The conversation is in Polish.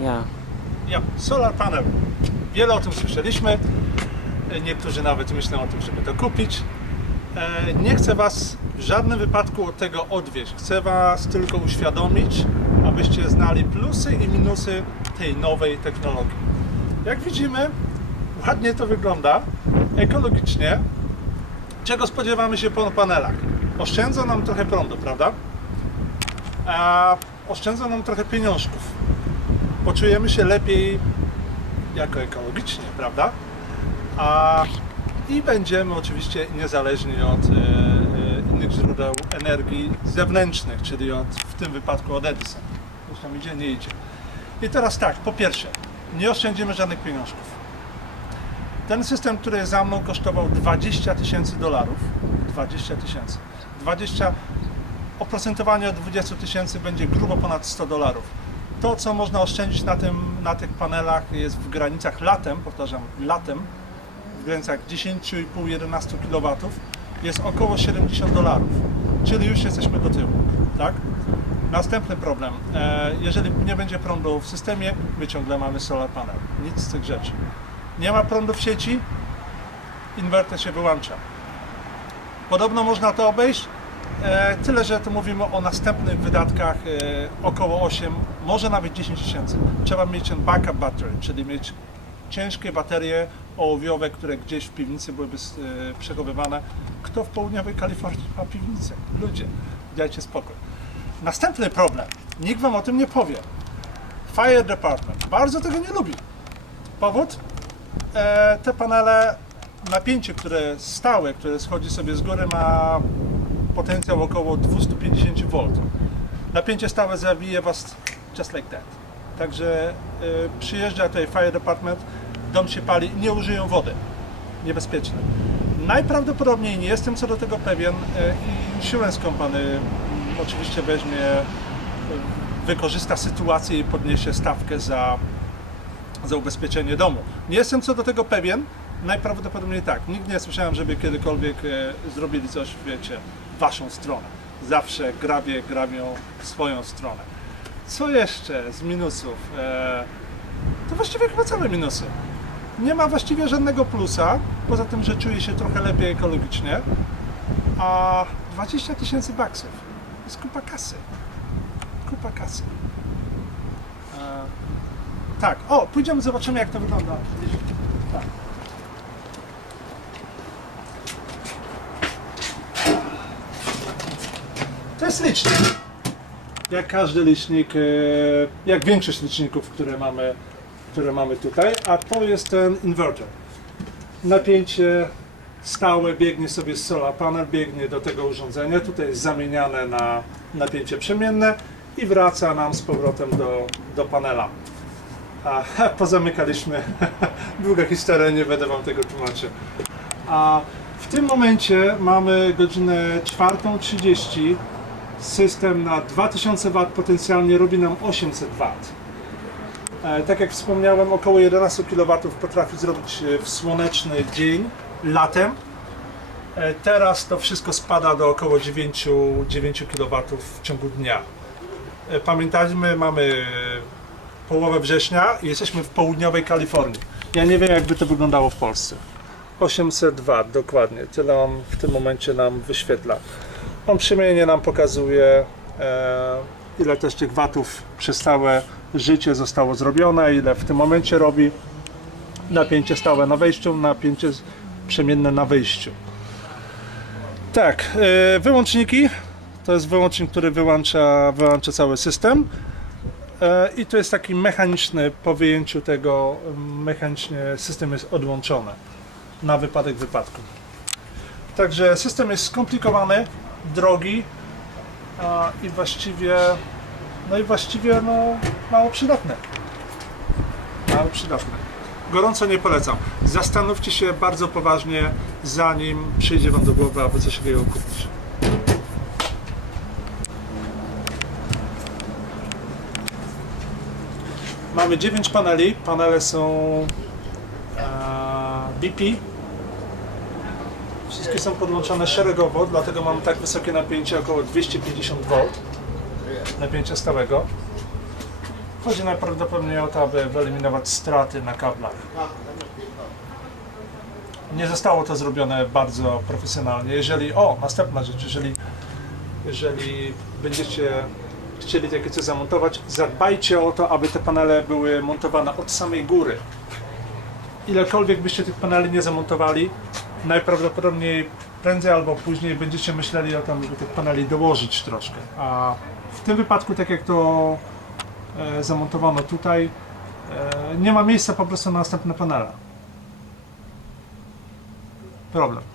Ja. Ja, solar panel. Wiele o tym słyszeliśmy. Niektórzy nawet myślą o tym, żeby to kupić. E, Nie chcę Was w żadnym wypadku od tego odwieźć. Chcę Was tylko uświadomić, abyście znali plusy i minusy tej nowej technologii. Jak widzimy, ładnie to wygląda, ekologicznie. Czego spodziewamy się po panelach? Oszczędza nam trochę prądu, prawda? A oszczędza nam trochę pieniążków poczujemy się lepiej jako ekologicznie, prawda? A i będziemy oczywiście niezależni od e, e, innych źródeł energii zewnętrznych, czyli od, w tym wypadku od Edison. Już tam idzie, nie idzie. I teraz tak, po pierwsze, nie oszczędzimy żadnych pieniążków. Ten system, który jest za mną, kosztował 20 tysięcy dolarów. 20 tysięcy. 20 oprocentowanie od 20 tysięcy będzie grubo ponad 100 dolarów. To, co można oszczędzić na, tym, na tych panelach jest w granicach latem, powtarzam, latem, w granicach 10,5-11 kW jest około 70 dolarów, czyli już jesteśmy do tyłu, tak? Następny problem, e, jeżeli nie będzie prądu w systemie, my ciągle mamy solar panel, nic z tych rzeczy. Nie ma prądu w sieci, inwerter się wyłącza. Podobno można to obejść, tyle że tu mówimy o następnych wydatkach e, około 8, może nawet 10 tysięcy. Trzeba mieć ten backup battery, czyli mieć ciężkie baterie ołowiowe, które gdzieś w piwnicy byłyby e, przechowywane. Kto w południowej Kalifornii ma piwnicę? Ludzie, dajcie spokój. Następny problem, nikt Wam o tym nie powie. Fire Department bardzo tego nie lubi. Powód? E, te panele, napięcie, które stałe, które schodzi sobie z góry, ma potencjał około 250 V. Napięcie stałe zawije Was just like that. Także e, przyjeżdża tutaj Fire Department, dom się pali, nie użyją wody. Niebezpieczne. Najprawdopodobniej nie jestem co do tego pewien e, i insurance company mm, oczywiście weźmie, e, wykorzysta sytuację i podniesie stawkę za za ubezpieczenie domu. Nie jestem co do tego pewien, najprawdopodobniej tak. Nigdy nie słyszałem, żeby kiedykolwiek e, zrobili coś, wiecie, waszą stronę. Zawsze grawie grabią w swoją stronę. Co jeszcze z minusów? E, to właściwie chyba same minusy. Nie ma właściwie żadnego plusa, poza tym, że czuję się trochę lepiej ekologicznie, a 20 tysięcy baksów. Jest kupa kasy. Kupa kasy. E, tak, o, pójdziemy, zobaczymy jak to wygląda. Tak. To jest licznik. Jak każdy licznik, e, jak większość liczników, które mamy, które mamy tutaj, a to jest ten inverter. Napięcie stałe biegnie sobie z solar panel, biegnie do tego urządzenia. Tutaj jest zamieniane na napięcie przemienne i wraca nam z powrotem do, do panela. A pozamykaliśmy. Długa historia, nie będę wam tego tłumaczył. A w tym momencie mamy godzinę 4.30. System na 2000 W potencjalnie robi nam 800 W. E, tak jak wspomniałem, około 11 kW potrafi zrobić e, w słoneczny dzień, latem. E, Teraz to wszystko spada do około 9, 9 kW w ciągu dnia. Pamiętajmy, mamy połowę września i jesteśmy w południowej Kalifornii. Ja nie wiem, jakby to wyglądało w Polsce. 800 W, dokładnie. Tyle on w tym momencie nam wyświetla. On przemiennie nam pokazuje, e, ile też tych watów przez całe życie zostało zrobione, ile w tym momencie robi. Napięcie stałe na wejściu, napięcie przemienne na wyjściu. Tak, e, wyłączniki. To jest wyłącznik, który wyłącza, wyłącza cały system. E, I to jest taki mechaniczny, po wyjęciu tego mechanicznie system jest odłączony na wypadek wypadku. Także system jest skomplikowany, drogi a, i właściwie no i właściwie no, mało przydatny. Mało przydatny. Gorąco nie polecam. Zastanówcie się bardzo poważnie, zanim przyjdzie Wam do głowy, aby coś takiego kupić. Mamy 9 paneli. Panele są e, BP. Wszystkie są podłączone szeregowo, dlatego mamy tak wysokie napięcie, około 250 V napięcia stałego. Chodzi najprawdopodobniej o to, aby wyeliminować straty na kablach. Nie zostało to zrobione bardzo profesjonalnie. Jeżeli, o, następna rzecz, jeżeli, jeżeli będziecie chcieli takie coś zamontować, zadbajcie o to, aby te panele były montowane od samej góry. Ilekolwiek byście tych paneli nie zamontowali, najprawdopodobniej prędzej albo później będziecie myśleli o tym, żeby tych paneli dołożyć troszkę. A w tym wypadku, tak jak to e, zamontowano tutaj, e, nie ma miejsca po prostu na następne panele. Problem.